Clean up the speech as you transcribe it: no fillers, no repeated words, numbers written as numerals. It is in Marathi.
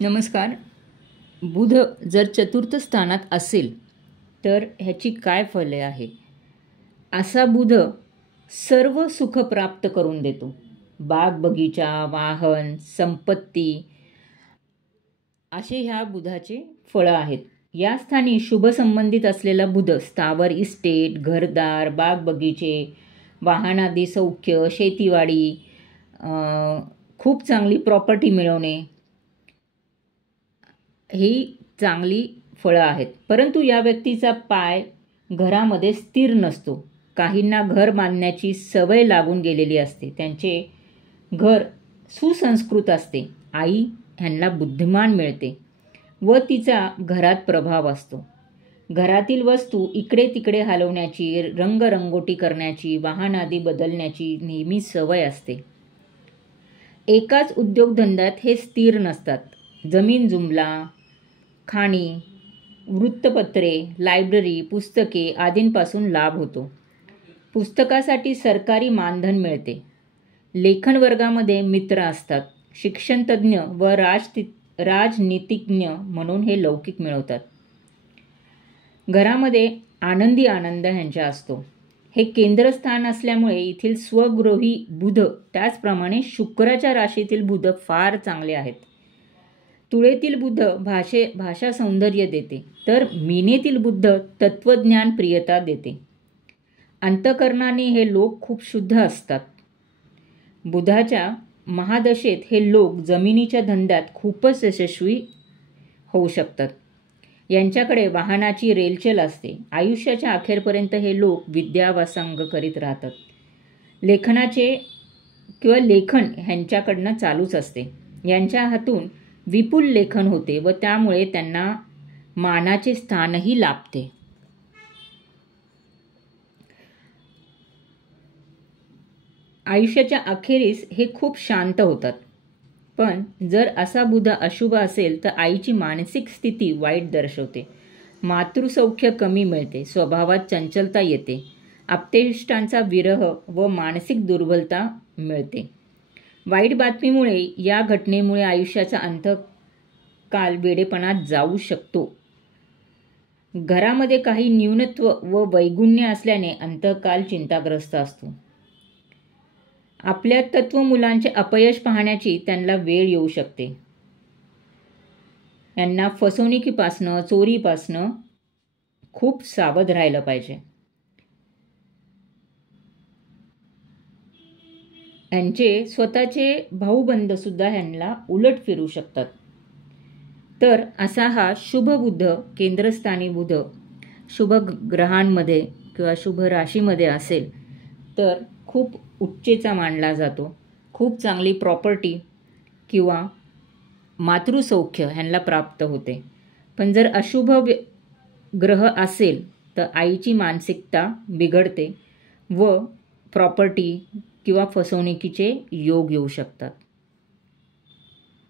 नमस्कार. बुध जर चतुर्थ स्थानात असेल तर ह्याची काय फले आहे? असा बुध सर्व सुख प्राप्त करून देतो. बाग बगीचा, वाहन, संपत्ती असे ह्या बुधाचे फळं आहेत. या स्थानी शुभ संबंधित असलेला बुध स्थावर इस्टेट, घरदार, बाग बगीचे, वाहनादी सौख्य, शेतीवाडी, खूप चांगली प्रॉपर्टी मिळवणे ही चांगली फळं आहेत. परंतु या व्यक्तीचा पाय घरामध्ये स्थिर नसतो. काहींना घर बांधण्याची सवय लागून गेलेली असते. त्यांचे घर सुसंस्कृत असते. आई ह्यांना बुद्धिमान मिळते व तिचा घरात प्रभाव असतो. घरातील वस्तू इकडे तिकडे हलवण्याची, रंगरंगोटी करण्याची, वाहनादी बदलण्याची नेहमी सवय असते. एकाच उद्योगधंद्यात हे स्थिर नसतात. जमीन जुमला, खाणी, वृत्तपत्रे, लायब्ररी, पुस्तके आदींपासून लाभ होतो. पुस्तकासाठी सरकारी मानधन मिळते. लेखन वर्गामध्ये मित्र असतात. शिक्षणतज्ज्ञ व राजनीतिज्ञ म्हणून हे लौकिक मिळवतात. घरामध्ये आनंदी आनंद ह्यांचा असतो. हे केंद्रस्थान असल्यामुळे येथील स्वगृही बुध, त्याचप्रमाणे शुक्राच्या राशीतील बुध फार चांगले आहेत. तुळेतील बुध भाषा सौंदर्य देते, तर मीनेतील बुध तत्वज्ञान प्रियता देते. अंतःकरणाने हे लोक खूप शुद्ध असतात. बुधाच्या महादशेत हे लोक जमिनीच्या धंद्यात खूपच यशस्वी होऊ शकतात. यांच्याकडे वाहनाची रेलचेल असते. आयुष्याच्या अखेरपर्यंत हे लोक विद्याव्यासंग करीत राहतात. लेखन ह्यांच्याकडनं चालूच असते. यांच्या हातून विपुल लेखन होते व त्यामुळे त्यांना मानाचे स्थानही लाभते. आयुष्याच्या अखेरीस हे खूप शांत होतात. पण जर असा बुध अशुभ असेल तर आईची मानसिक स्थिती वाईट दर्शवते. मातृसौख्य कमी मिळते. स्वभावात चंचलता येते. आप्तेष्टांचा विरह व मानसिक दुर्बलता मिळते. वाईट बातमीमुळे, या घटनेमुळे आयुष्याचा अंतकाल वेडेपणात जाऊ शकतो. घरामध्ये काही न्यूनत्व व वैगुण्य असल्याने अंतकाल चिंताग्रस्त असतो. आपल्या तत्वमुलांचे अपयश पाहण्याची त्यांना वेळ येऊ शकते. यांना फसवणुकीपासनं, चोरीपासनं खूप सावध राहिलं पाहिजे. यांचे स्वतःचे भाऊबंद सुद्धा ह्यांना उलट फिरू शकतात. तर असा हा शुभ बुध, केंद्रस्थानी बुध शुभ ग्रहांमध्ये किंवा शुभ राशीमध्ये असेल तर खूप उच्चेचा मानला जातो. खूप चांगली प्रॉपर्टी किंवा मातृसौख्य ह्यांना प्राप्त होते. पण जर अशुभ ग्रह असेल तर आईची मानसिकता बिघडते व प्रॉपर्टी किंवा फसवणुकीचे योग येऊ शकतात.